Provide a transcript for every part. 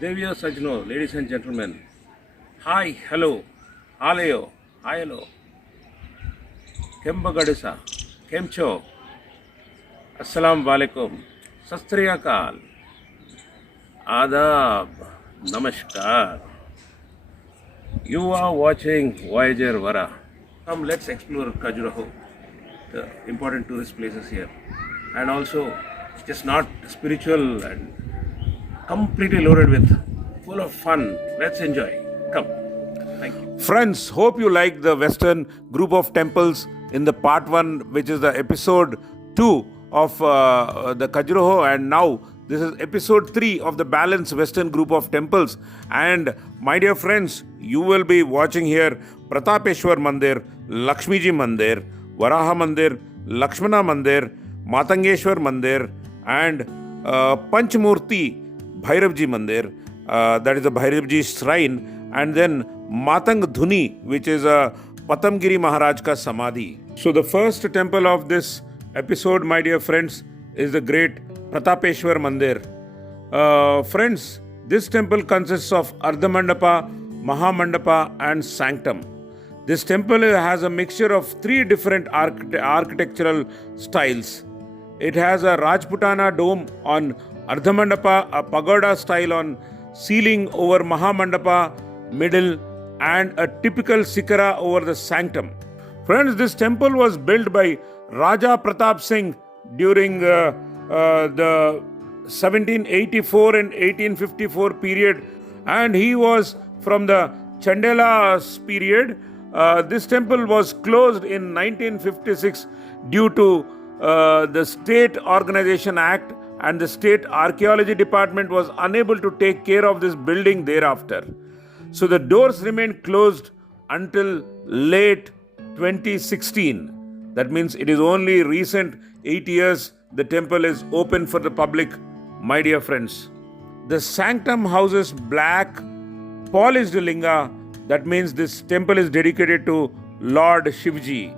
Devya Sajno, ladies and gentlemen. Hi, hello, Alayo, hi, hello. Kembagadisa, Kemcho, Assalamu alaikum, Sastriyakal, Adab, Namaskar. You are watching Voyager Vara. Come, let's explore Khajuraho, the important tourist places here. And also, just not spiritual and completely loaded with full of fun. Let's enjoy. Come. Thank you. Friends, hope you like the Western group of temples in the part 1, which is the episode 2 of the Khajuraho, and now this is episode 3 of the balanced Western group of temples. And my dear friends, you will be watching here Pratapeshwar Mandir, Lakshmiji Mandir, Varaha Mandir, Lakshmana Mandir, Matangeshwar Mandir, and Panchmurti Bhairavji Mandir, that is the Bhairavji shrine, and then Matang Dhuni, which is a Patamgiri Maharaj ka Samadhi. So the first temple of this episode, my dear friends, is the great Pratapeshwar Mandir. Friends, this temple consists of Ardhamandapa, Mahamandapa and Sanctum. This temple has a mixture of 3 different architectural styles. It has a Rajputana dome on Ardhamandapa, a pagoda style on ceiling over Mahamandapa middle, and a typical sikara over the sanctum. Friends, this temple was built by Raja Pratap Singh during the 1784 and 1854 period, and he was from the Chandela's period. This temple was closed in 1956 due to the State Organization Act, and the State Archaeology Department was unable to take care of this building thereafter. So the doors remained closed until late 2016. That means it is only recent 8 years the temple is open for the public, my dear friends. The sanctum houses black polished linga. That means this temple is dedicated to Lord Shivji.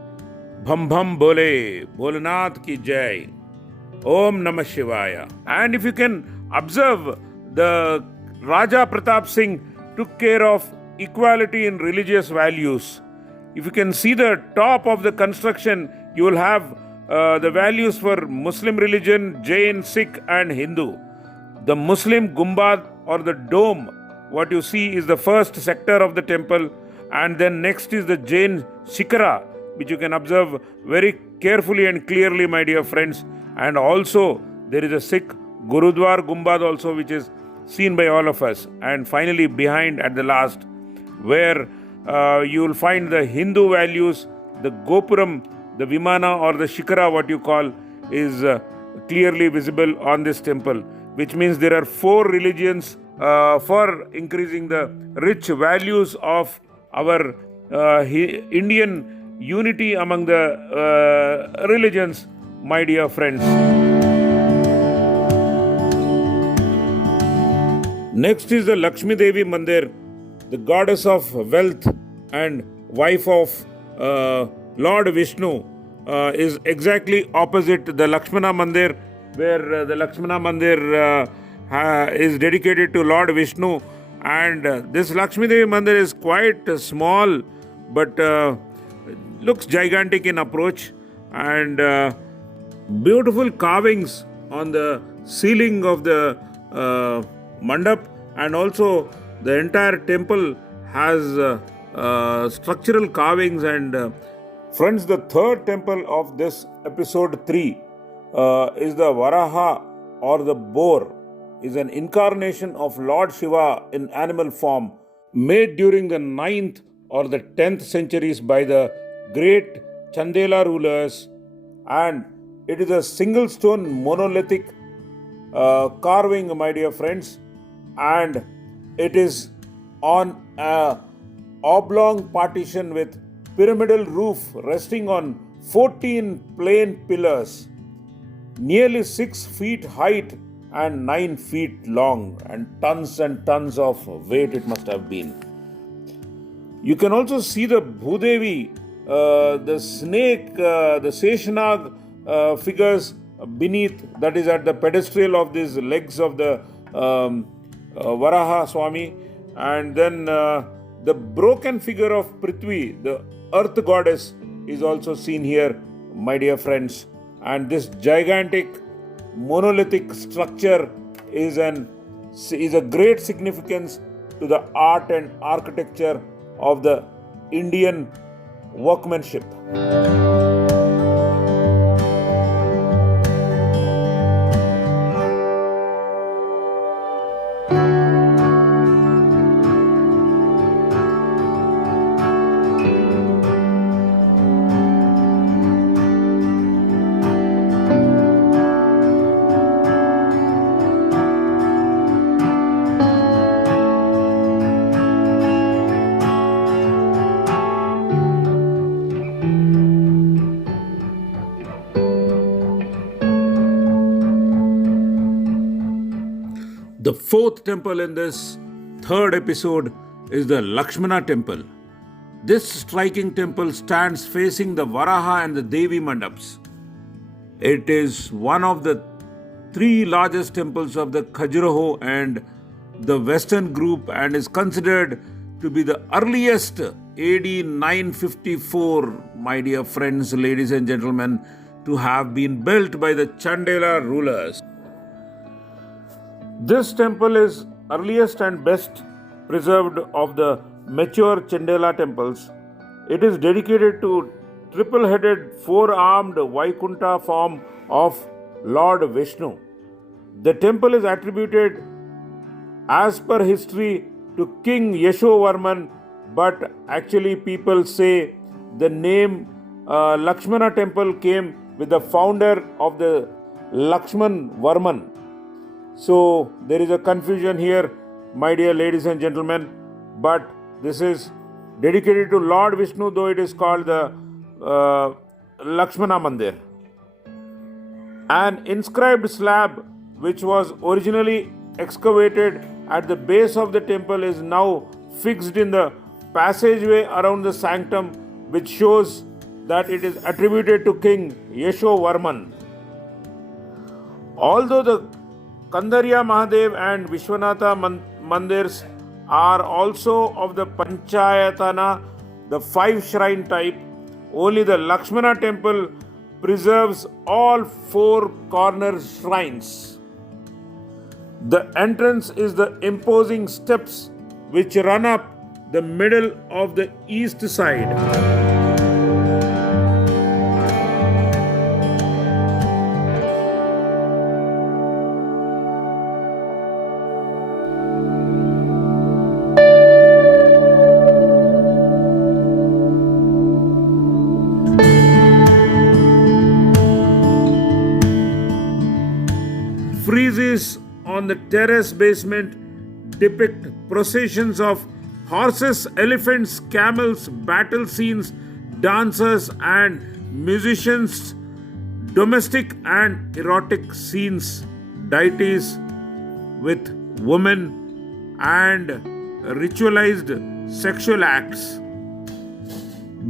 Bham bham bole, Bholanath ki jai. Om Namah Shivaya. And if you can observe, the Raja Pratap Singh took care of equality in religious values. If you can see the top of the construction, you will have the values for Muslim religion, Jain, Sikh and Hindu. The Muslim Gumbad or the dome, what you see is the first sector of the temple, and then next is the Jain Shikara, which you can observe very carefully and clearly, my dear friends. And also there is a Sikh Gurudwar Gumbad also, which is seen by all of us. And finally behind at the last, where you will find the Hindu values, the Gopuram, the Vimana or the Shikara, what you call, is clearly visible on this temple, which means there are 4 religions for increasing the rich values of our Indian unity among the religions, my dear friends. Next is the Lakshmi Devi Mandir, the goddess of wealth and wife of Lord Vishnu, is exactly opposite the Lakshmana Mandir, where the Lakshmana Mandir is dedicated to Lord Vishnu. And this Lakshmi Devi Mandir is quite small, but looks gigantic in approach, and beautiful carvings on the ceiling of the mandap, and also the entire temple has structural carvings. And friends, the third temple of this episode 3 is the Varaha or the boar, is an incarnation of Lord Shiva in animal form, made during the 9th or the 10th centuries by the great Chandela rulers, and it is a single stone monolithic carving, my dear friends, and it is on a oblong partition with pyramidal roof resting on 14 plain pillars, nearly 6 feet height and 9 feet long, and tons of weight it must have been. You can also see the Bhudevi, the snake, the Seshanag figures beneath, that is at the pedestal of these legs of the Varaha Swami, and then the broken figure of Prithvi, the earth goddess, is also seen here, my dear friends. And this gigantic monolithic structure is a great significance to the art and architecture of the Indian workmanship. The fourth temple in this third episode is the Lakshmana temple. This striking temple stands facing the Varaha and the Devi Mandaps. It is one of the three largest temples of the Khajuraho and the Western group and is considered to be the earliest AD 954, my dear friends, ladies and gentlemen, to have been built by the Chandela rulers. This temple is earliest and best preserved of the mature Chandela temples. It is dedicated to triple-headed, four-armed Vaikunta form of Lord Vishnu. The temple is attributed as per history to King Yashovarman, but actually people say the name Lakshmana temple came with the founder of the Lakshman Varman. So there is a confusion here, my dear ladies and gentlemen, but this is dedicated to Lord Vishnu, though it is called the Lakshmana Mandir. An inscribed slab which was originally excavated at the base of the temple is now fixed in the passageway around the sanctum, which shows that it is attributed to King Yashovarman. Although the Kandariya Mahadev and Vishwanatha mandirs are also of the Panchayatana, the five shrine type, only the Lakshmana temple preserves all four corner shrines. The entrance is the imposing steps which run up the middle of the east side. Friezes on the terrace basement depict processions of horses, elephants, camels, battle scenes, dancers and musicians, domestic and erotic scenes, deities with women and ritualized sexual acts.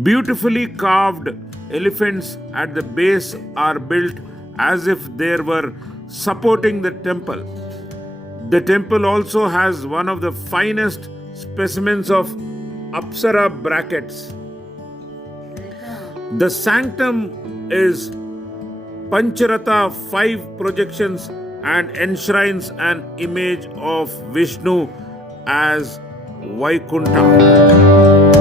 Beautifully carved elephants at the base are built as if they were supporting the temple. The temple also has one of the finest specimens of Apsara brackets. The sanctum is Pancharatha, 5 projections, and enshrines an image of Vishnu as Vaikunta.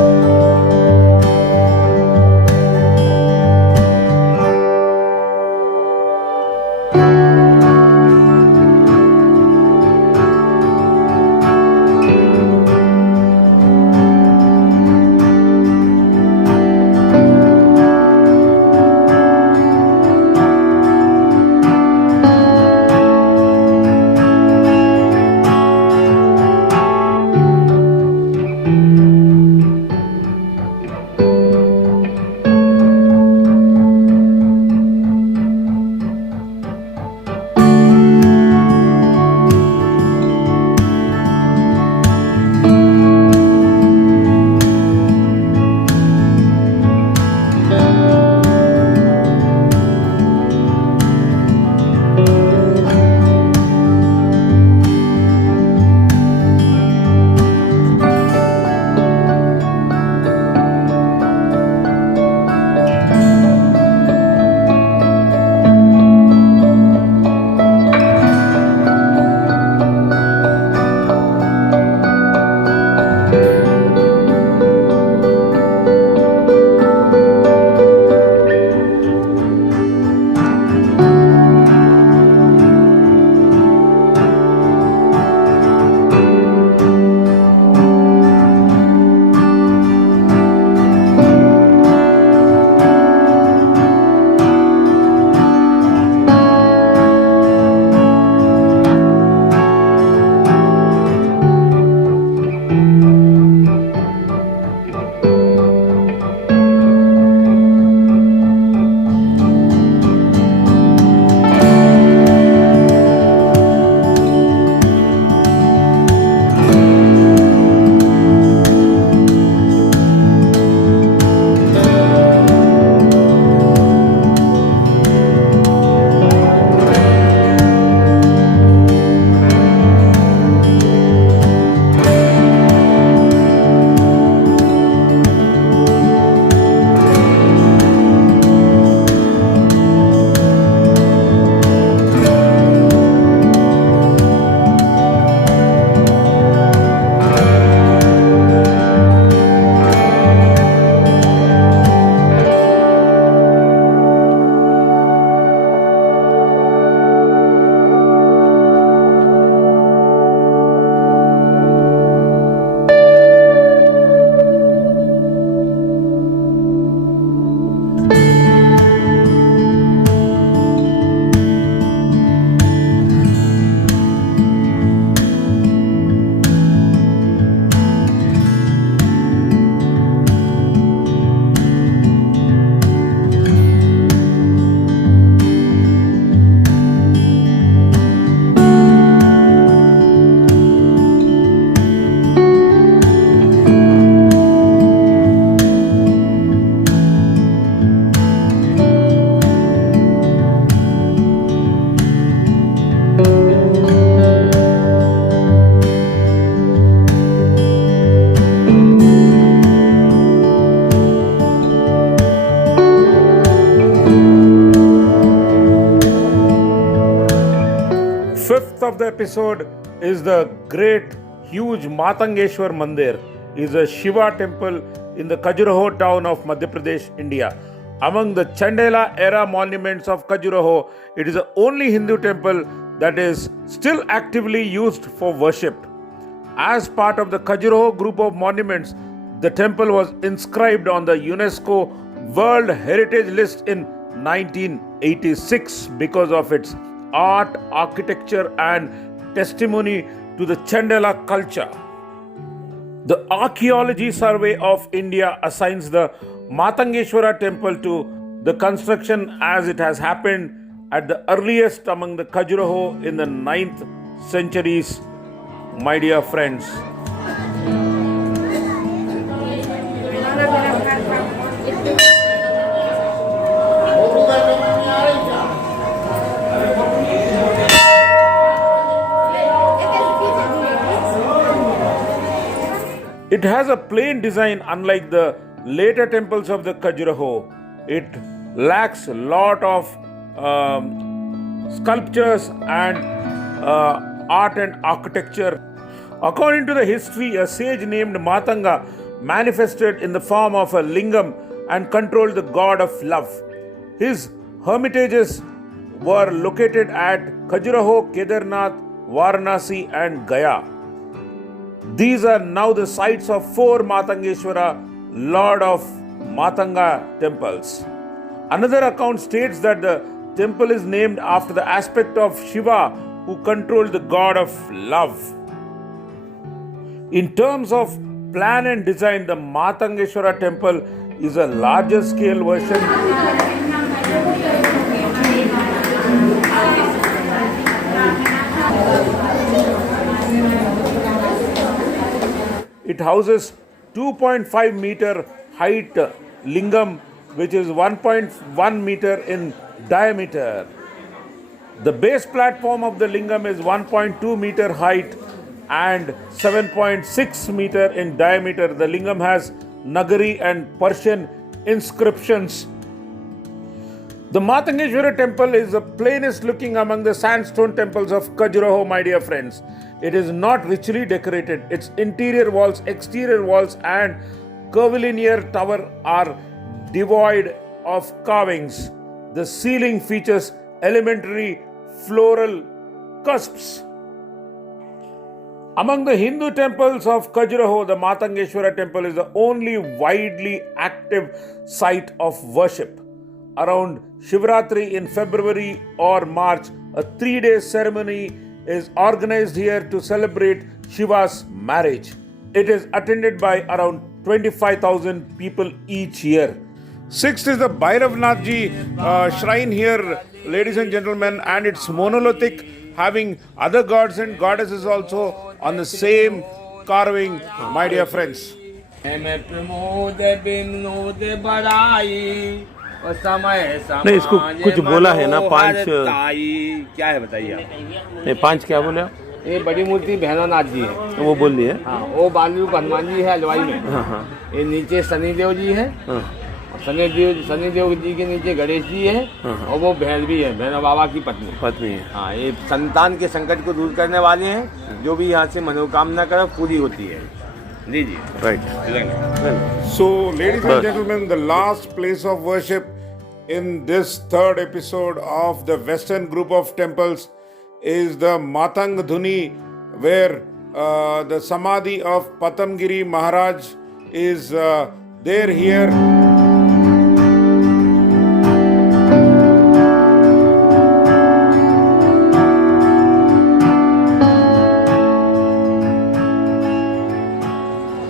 of the episode is the great, huge Matangeshwara mandir. Is a Shiva temple in the Khajuraho town of Madhya Pradesh, India. Among the Chandela era monuments of Khajuraho, it is the only Hindu temple that is still actively used for worship. As part of the Khajuraho group of monuments, the temple was inscribed on the UNESCO World Heritage List in 1986 because of its art, architecture and testimony to the Chandela culture. The Archaeology Survey of India assigns the Matangeshwara temple to the construction as it has happened at the earliest among the Khajuraho in the 9th centuries, my dear friends. It has a plain design unlike the later temples of the Khajuraho. It lacks a lot of sculptures and art and architecture. According to the history, a sage named Matanga manifested in the form of a lingam and controlled the god of love. His hermitages were located at Khajuraho, Kedarnath, Varanasi and Gaya. These are now the sites of 4 Matangeshwara, Lord of Matanga temples. Another account states that the temple is named after the aspect of Shiva who controlled the god of love. In terms of plan and design, the Matangeshwara temple is a larger scale version. It houses 2.5 meter height lingam which is 1.1 meter in diameter. The base platform of the lingam is 1.2 meter height and 7.6 meter in diameter. The lingam has Nagari and Persian inscriptions. The Matangeshwara temple is the plainest looking among the sandstone temples of Khajuraho, my dear friends. It is not richly decorated. Its interior walls, exterior walls and curvilinear tower are devoid of carvings. The ceiling features elementary floral cusps. Among the Hindu temples of Khajuraho, the Matangeshwara temple is the only widely active site of worship. Around Shivratri in February or March, a 3-day ceremony is organized here to celebrate Shiva's marriage. It is attended by around 25,000 people each year. Sixth is the Bhairavnathji shrine here, ladies and gentlemen, and it's monolithic, having other gods and goddesses also on the same carving, my dear friends. नहीं, इसको कुछ बोला है ना, 5 क्या है बताइए आप? नहीं, 5 क्या बोले आप? ये बड़ी मूर्ति भैरवनाथ जी है, वो बोल दिए। हाँ, वो बालू हनुमान जी है हलवाई में। हाँ हाँ। ये नीचे शनिदेव जी है। हाँ। शनिदेव जी के नीचे गणेश जी है। हाँ। और वो भैरवी है, भैरव बाबा की पत्नी है। हाँ, ये संतान के संकट को दूर करने वाले हैं। जो भी यहाँ से मनोकामना करे पूरी होती है। जी जी, right. So, ladies and gentlemen, the last place of worship in this third episode of the Western group of temples is the Matang Dhuni, where the Samadhi of Patamgiri Maharaj is there here.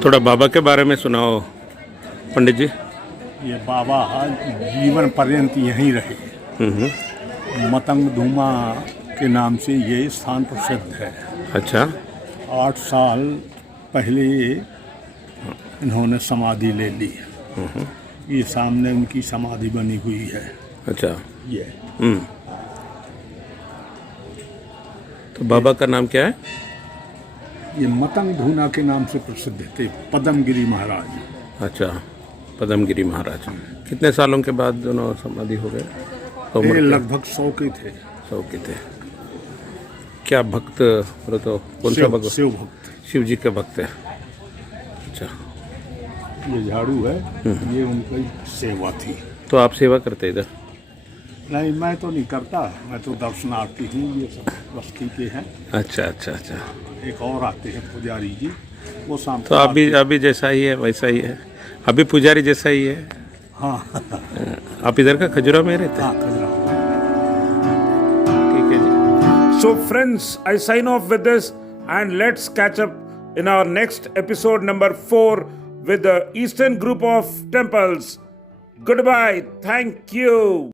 थोड़ा बाबा के बारे में सुनाओ पंडित जी। ये बाबा जीवन पर्यंत यहीं रहे। मतंग धूमा के नाम से ये स्थान प्रसिद्ध है। अच्छा। 8 साल पहले इन्होंने समाधि ले ली। ये सामने उनकी समाधि बनी हुई है। अच्छा। ये तो बाबा का नाम क्या है? ये मतंग धूना के नाम से प्रसिद्ध थे, पद्मगिरी महाराज। अच्छा, पद्मगिरी महाराज। कितने सालों के बाद दोनों समाधि हो गए? ये लगभग 100 के थे। 100 के थे। क्या भक्त बोलो तो कौन सा भक्त? शिव भक्त। शिव जी के भक्त है। अच्छा, ये झाड़ू है, ये उनकी सेवा थी। तो आप सेवा करते इधर? नहीं, मैं तो नहीं करता, मैं तो दर्शनार्थी हूँ। ये सब बस्ती के हैं। अच्छा अच्छा अच्छा। एक और आते हैं पुजारी जी, वो शाम तो अभी जैसा ही है वैसा ही है, अभी पुजारी जैसा ही है। हाँ आप इधर का खजुराहो में रहते हैं? हाँ, खजुराहो। ठीक है जी। So, friends, I sign off with this, and let's catch up in our next episode number 4 with the Eastern group of temples. Goodbye. Thank you.